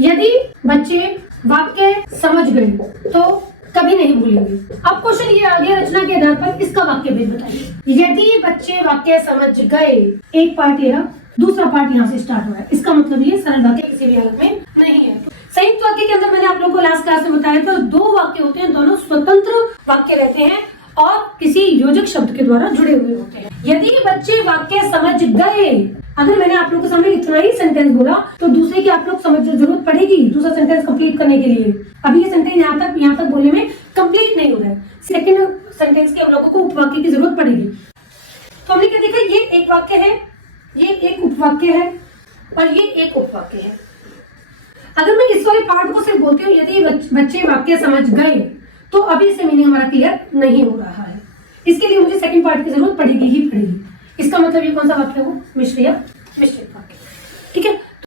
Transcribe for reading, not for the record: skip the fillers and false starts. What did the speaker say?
यदि बच्चे वाक्य समझ गए तो कभी नहीं भूलेंगे। अब क्वेश्चन ये आ गया, रचना के आधार पर इसका वाक्य भेद बताइए। यदि बच्चे वाक्य समझ गए, एक पार्ट ये रहा, दूसरा पार्ट यहाँ से स्टार्ट हो रहा है, इसका मतलब ये सरल वाक्य किसी भी हालत में नहीं है। संयुक्त वाक्य के अंदर मैंने आप लोगों को लास्ट क्लास में बताया था, दो वाक्य होते हैं, दोनों स्वतंत्र वाक्य रहते हैं और किसी योजक शब्द के द्वारा जुड़े हुए होते हैं। यदि बच्चे वाक्य समझ गए, अगर मैंने आप लोगों के सामने इतना ही सेंटेंस बोला तो दूसरे की आप लोग समझ जरूरत पड़ेगी दूसरा सेंटेंस कंप्लीट करने के लिए। अभी ये सेंटेंस यहाँ तक बोलने में कंप्लीट नहीं हो रहा है, सेकंड सेंटेंस के हम लोगों को उपवाक्य की जरूरत पड़ेगी। तो हमने क्या देखा, ये एक वाक्य है, ये एक उपवाक्य है और ये एक उपवाक्य है। अगर मैं इस वाले पार्ट को सिर्फ बोलती हूँ यदि बच्चे वाक्य समझ गए, तो अभी से मीनिंग हमारा क्लियर नहीं हो रहा है। इसके लिए मुझे सेकंड पार्ट की जरूरत पड़ेगी ही पड़ेगी। इसका मतलब ये कौन सा वाक्य हो, मिश्रित वाक्य। ठीक है।